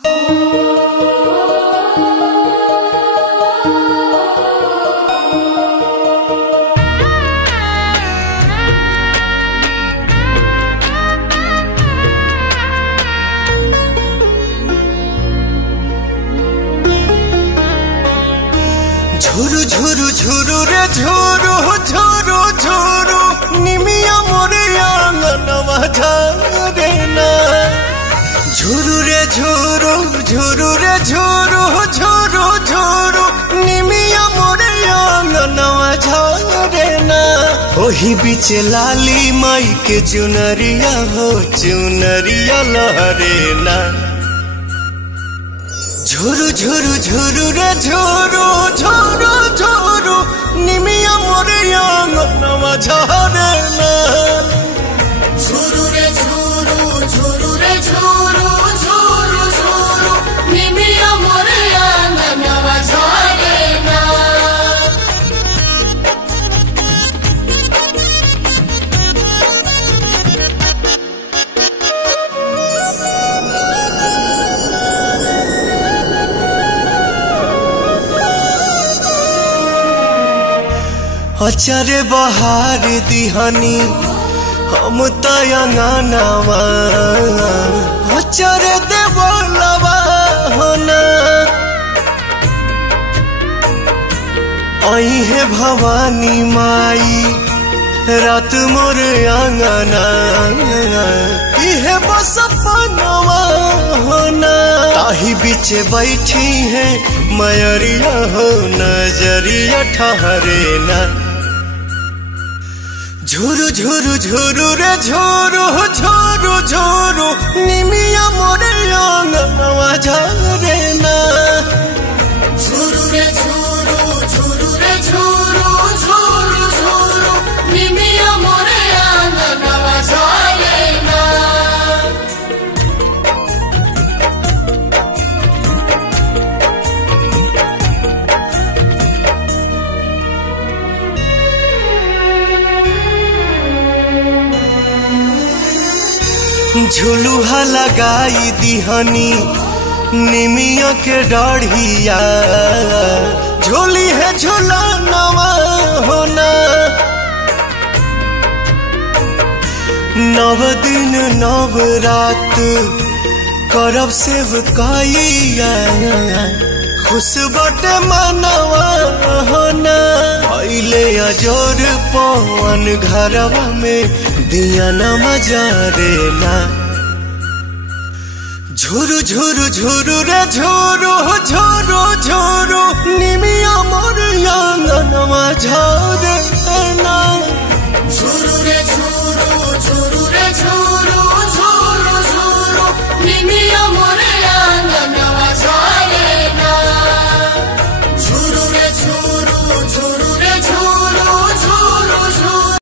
झुरु झुरु झुरु रे झुरु झुरु झुरु निमिया मोरे आंगनवा झरे ना। झुरु रे झुरु झुरु रे झुरु झुरु झुरु निमिया मोरे आंगनवा झरे ना। ओही बीच लाली माई के चुनरिया हो चुनरिया लहरे ना। झुरु झुरु झुरु रे झुरु झुरु झुरु निमिया मोरे आंगनवा झरे ना। झुरु रे झुरु झुरु रे झुरु झुरु झुरु निमिया मोरे आंगनवा झरे ना। अचारे बहार दिहानी हम तयंगनवा अचारे देवलवा होना। आई है भवानी माई रात मोर आंगना इहे बस पनवा होना। ताही बीच बैठी है मयरिया हो नजरिया ठहरे ना। झुरु झुरु झुरु रे झुरु झुरु झुरु निमिया मोरे आंगनवा झरे ना। झुरु रे झुरु झुरु रे झुरु झुरु झुरु निमिया मोरे आंगनवा झरे ना। झुलुहा लगाई दिहनी निमिया के डाढ़िया झोली है झुलनवा होना। नव दिन नव रात करब सेवकाइया खुश बटे मनवा होना। पहले अजोर पवन घरवा में दिया न मजारे ना। झुरु झुरु झुरु रे झुरु झुरु